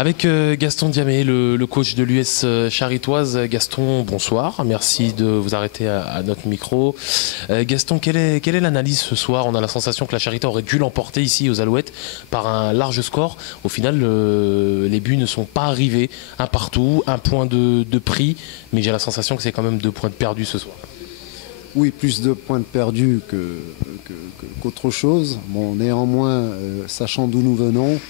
Avec Gaston Diamé, le coach de l'US Charitoise. Gaston, bonsoir. Merci de vous arrêter à notre micro. Gaston, quelle est l'analyse ce soir? On a la sensation que la Charité aurait dû l'emporter ici aux Alouettes par un large score. Au final, les buts ne sont pas arrivés. Un partout, un point de prix. Mais j'ai la sensation que c'est quand même 2 points de perdus ce soir. Oui, plus de points de perdus qu'autre chose. Bon, néanmoins, sachant d'où nous venons,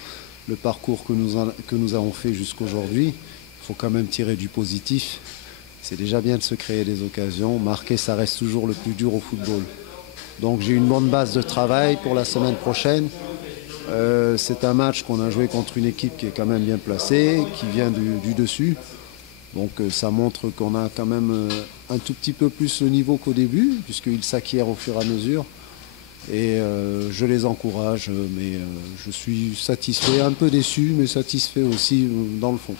le parcours que nous avons fait jusqu'aujourd'hui, il faut quand même tirer du positif. C'est déjà bien de se créer des occasions. Marquer, ça reste toujours le plus dur au football. Donc j'ai une bonne base de travail pour la semaine prochaine. C'est un match qu'on a joué contre une équipe qui est quand même bien placée, qui vient du dessus. Donc ça montre qu'on a quand même un tout petit peu plus le niveau qu'au début, puisqu'ils s'acquièrent au fur et à mesure. Et je les encourage, mais je suis satisfait, un peu déçu, mais satisfait aussi dans le fond.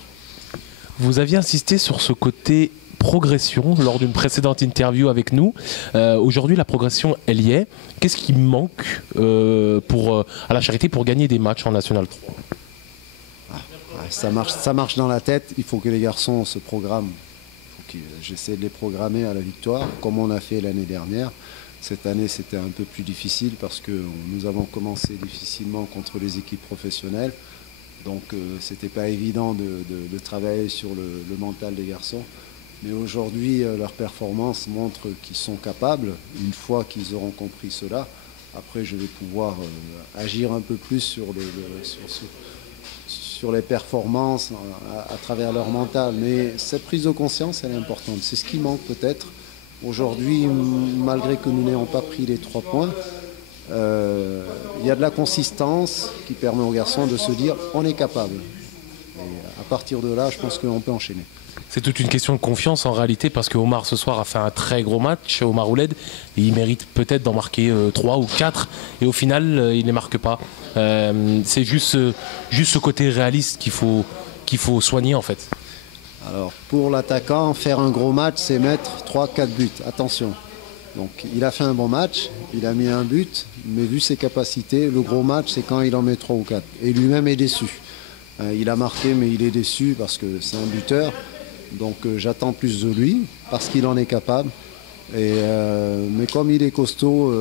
Vous aviez insisté sur ce côté progression lors d'une précédente interview avec nous. Aujourd'hui, la progression, elle y est. Qu'est-ce qui manque à la Charité pour gagner des matchs en National 3? Ça marche dans la tête. Il faut que les garçons se programment. J'essaie de les programmer à la victoire, comme on a fait l'année dernière. Cette année, c'était un peu plus difficile parce que nous avons commencé difficilement contre les équipes professionnelles. Donc, ce n'était pas évident de travailler sur le mental des garçons. Mais aujourd'hui, leur performance montre qu'ils sont capables. Une fois qu'ils auront compris cela, après, je vais pouvoir agir un peu plus sur les performances à travers leur mental. Mais cette prise de conscience, elle est importante. C'est ce qui manque peut-être. Aujourd'hui, malgré que nous n'ayons pas pris les 3 points, il y a de la consistance qui permet aux garçons de se dire on est capable. Et à partir de là, je pense qu'on peut enchaîner. C'est toute une question de confiance en réalité, parce que Omar ce soir a fait un très gros match, Omar Ouled, et il mérite peut-être d'en marquer 3 ou 4, et au final il ne les marque pas. C'est juste ce côté réaliste qu'il faut soigner en fait. Alors pour l'attaquant, faire un gros match, c'est mettre 3-4 buts, attention. Donc il a fait un bon match, il a mis un but, mais vu ses capacités, le gros match c'est quand il en met 3 ou 4. Et lui-même est déçu. Il a marqué mais il est déçu parce que c'est un buteur. Donc j'attends plus de lui parce qu'il en est capable. Mais comme il est costaud,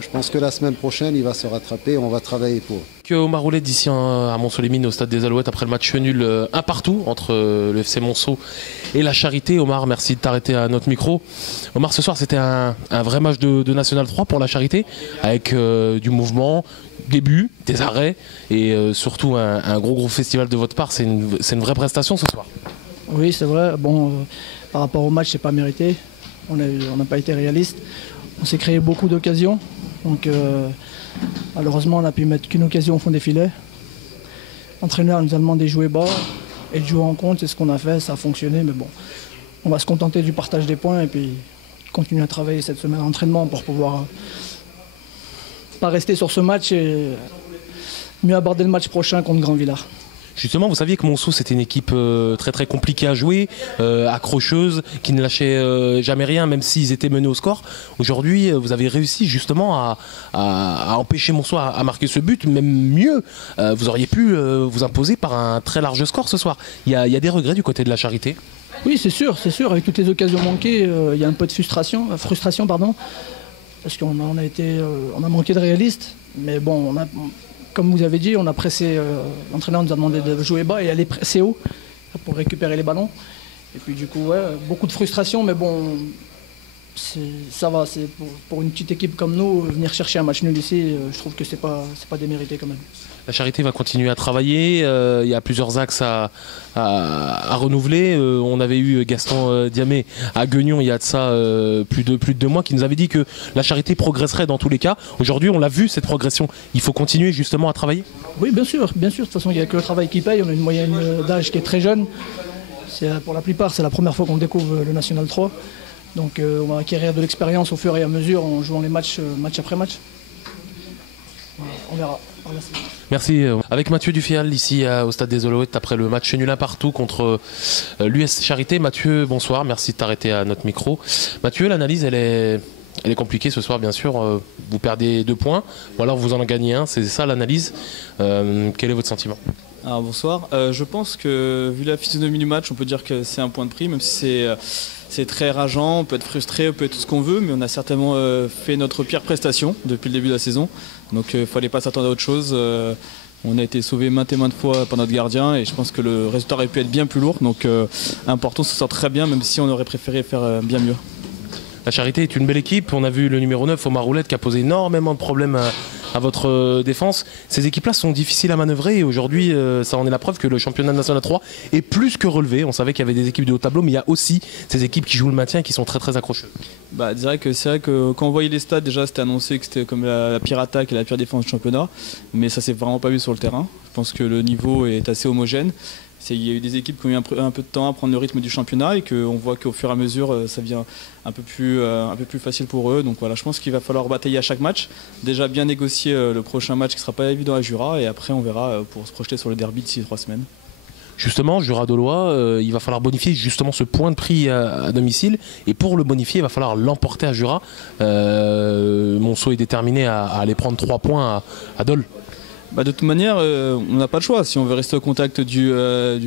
je pense que la semaine prochaine il va se rattraper, on va travailler pour. Omar Ouled ici à Mont-Solémine au stade des Alouettes après le match nul 1 partout entre le FC Monceau et la Charité. Omar, merci de t'arrêter à notre micro. Omar, ce soir c'était un vrai match de National 3 pour la Charité avec du mouvement, des buts, des arrêts et surtout un gros festival de votre part. C'est une vraie prestation ce soir. Oui, c'est vrai. Bon, par rapport au match, c'est pas mérité. On n'a pas été réaliste. On s'est créé beaucoup d'occasions. Donc malheureusement, on n'a pu mettre qu'une occasion au fond des filets. L'entraîneur nous a demandé de jouer bas et de jouer en contre. C'est ce qu'on a fait, ça a fonctionné. Mais bon, on va se contenter du partage des points et puis continuer à travailler cette semaine d'entraînement pour pouvoir pas rester sur ce match et mieux aborder le match prochain contre Grand-Villars. Justement, vous saviez que Monceau c'était une équipe très très compliquée à jouer, accrocheuse, qui ne lâchait jamais rien, même s'ils étaient menés au score. Aujourd'hui, vous avez réussi justement à empêcher Monceau à marquer ce but, même mieux. Vous auriez pu vous imposer par un très large score ce soir. Il y a des regrets du côté de la Charité? Oui, c'est sûr. Avec toutes les occasions manquées, il y a un peu de frustration, parce qu'on a manqué de réalistes. Mais bon, comme vous avez dit, on a pressé, l'entraîneur nous a demandé de jouer bas et aller presser haut pour récupérer les ballons. Et puis du coup, ouais, beaucoup de frustration, mais bon, ça va. C'est pour une petite équipe comme nous, venir chercher un match nul ici, je trouve que c'est pas démérité quand même. La Charité va continuer à travailler, il y a plusieurs axes à renouveler. On avait eu Gaston Diamé à Guignon il y a de ça plus de 2 mois qui nous avait dit que la Charité progresserait dans tous les cas. Aujourd'hui, on l'a vu cette progression. Il faut continuer justement à travailler? Oui, bien sûr. De toute façon, il n'y a que le travail qui paye. On a une moyenne d'âge qui est très jeune. Pour la plupart, c'est la première fois qu'on découvre le National 3. Donc on va acquérir de l'expérience au fur et à mesure en jouant les match après match. On verra. Merci. Avec Mathieu Dufial ici au stade des Alouettes après le match nul 1 partout contre l'US Charité. Mathieu, bonsoir, merci de t'arrêter à notre micro. Mathieu, l'analyse elle est compliquée ce soir bien sûr. Vous perdez 2 points ou alors vous en gagnez 1, c'est ça l'analyse. Quel est votre sentiment? Alors, bonsoir. Je pense que vu la physionomie du match, on peut dire que c'est un point de prix, même si c'est très rageant, on peut être frustré, on peut être tout ce qu'on veut, mais on a certainement fait notre pire prestation depuis le début de la saison. Donc il ne fallait pas s'attendre à autre chose. On a été sauvé maintes et maintes fois par notre gardien et je pense que le résultat aurait pu être bien plus lourd. Donc important, se sort très bien, même si on aurait préféré faire bien mieux. La Charité est une belle équipe. On a vu le numéro 9, Omar Roulette, qui a posé énormément de problèmes à votre défense. Ces équipes-là sont difficiles à manœuvrer et aujourd'hui, ça en est la preuve que le championnat national 3 est plus que relevé. On savait qu'il y avait des équipes de haut tableau, mais il y a aussi ces équipes qui jouent le maintien et qui sont très très accrocheuses. C'est vrai que quand on voyait les stats, déjà c'était annoncé que c'était comme la pire attaque et la pire défense du championnat, mais ça s'est vraiment pas vu sur le terrain. Je pense que le niveau est assez homogène. Il y a eu des équipes qui ont eu un peu de temps à prendre le rythme du championnat et qu'on voit qu'au fur et à mesure ça devient un peu plus facile pour eux. Donc voilà, je pense qu'il va falloir batailler à chaque match. Déjà bien négocier le prochain match qui ne sera pas évident à Jura et après on verra pour se projeter sur le derby d'ici 3 semaines. Justement, Jura-Dolois, il va falloir bonifier justement ce point de prix à domicile. Et pour le bonifier, il va falloir l'emporter à Jura. Monceau est déterminé à aller prendre 3 points à Dole. De toute manière, on n'a pas le choix. Si on veut rester au contact du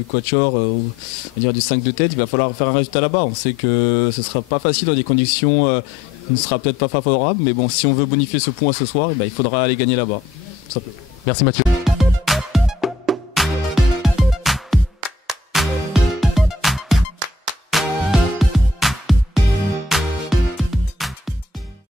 quatuor, on va dire du 5 de tête, il va falloir faire un résultat là-bas. On sait que ce ne sera pas facile dans des conditions qui ne sera peut-être pas favorables. Mais bon, si on veut bonifier ce point ce soir, il faudra aller gagner là-bas. Merci Mathieu.